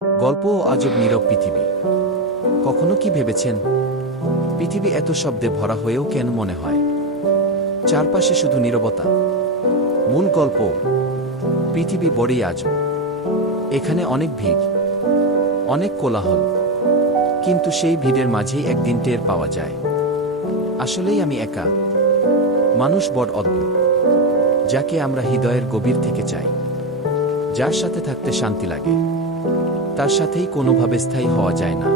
গল্প ও আজব নীরব পৃথিবী। কখনো কি ভেবেছেন পৃথিবী এত শব্দে ভরা হয়েও কেন মনে হয় চারপাশে শুধু নীরবতা? মূল গল্প, পৃথিবী বড়ই আজব। এখানে অনেক ভিড়, অনেক কোলাহল, কিন্তু সেই ভিড়ের মাঝেই একদিন টের পাওয়া যায় আসলেই আমি একা। মানুষ বড় অদ্ভুত, যাকে আমরা হৃদয়ের গভীর থেকে চাই, যার সাথে থাকতে শান্তি লাগে, তার সাথেই কোনোভাবে স্থায়ী হওয়া যায় না।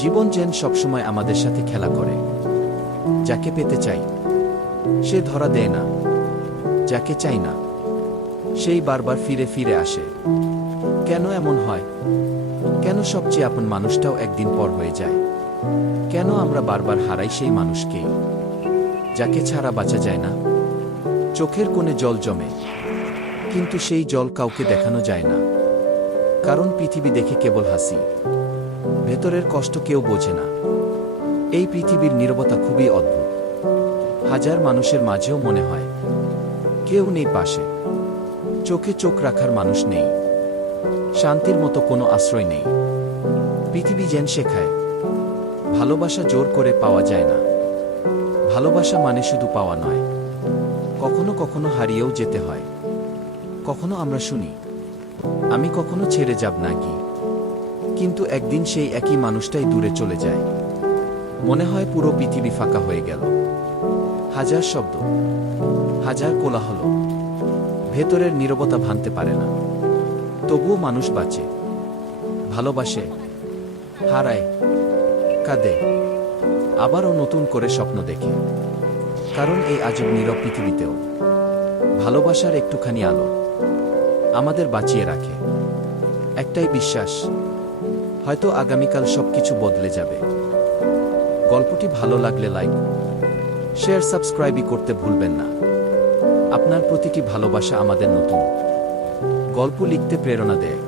জীবন যেন সবসময় আমাদের সাথে খেলা করে। যাকে পেতে চাই সে ধরা দেয় না, যাকে চাই না সেই বারবার ফিরে ফিরে আসে। কেন এমন হয়? কেন সবচেয়ে আপন মানুষটাও একদিন পর হয়ে যায়? কেন আমরা বারবার হারাই সেই মানুষকেই, যাকে ছাড়া বাঁচা যায় না? চোখের কোণে জল জমে, কিন্তু সেই জল কাউকে দেখানো যায় না, কারণ পৃথিবী দেখে কেবল হাসি, ভেতরের কষ্ট কেউ বোঝে না। এই পৃথিবীর নীরবতা খুবই অদ্ভুত। হাজার মানুষের মাঝেও মনে হয় কেউ নেই পাশে, চোখে চোখ রাখার মানুষ নেই, শান্তির মতো কোনো আশ্রয় নেই। পৃথিবী যেন শেখায় ভালোবাসা জোর করে পাওয়া যায় না। ভালোবাসা মানে শুধু পাওয়া নয়, কখনো কখনো হারিয়েও যেতে হয়। কখনো আমরা শুনি আমি কখনো ছেড়ে যাব না কি, কিন্তু একদিন সেই একই মানুষটাই দূরে চলে যায়। মনে হয় পুরো পৃথিবী ফাঁকা হয়ে গেল। হাজার শব্দ, হাজার কোলাহল, ভেতরের নীরবতা ভাঙতে পারে না। তবুও মানুষ বাঁচে, ভালোবাসে, হারায়, কাঁদে, আবারও নতুন করে স্বপ্ন দেখে। কারণ এই আজব নীরব পৃথিবীতেও ভালোবাসার একটুখানি আলো আমাদের বাঁচিয়ে রাখে। একটাই বিশ্বাস, হয়তো আগামীকাল সবকিছু বদলে যাবে। গল্পটি ভালো লাগলে লাইক, শেয়ার, সাবস্ক্রাইবই করতে ভুলবেন না। আপনার প্রতিটি ভালোবাসা আমাদের নতুন গল্প লিখতে প্রেরণা দেয়।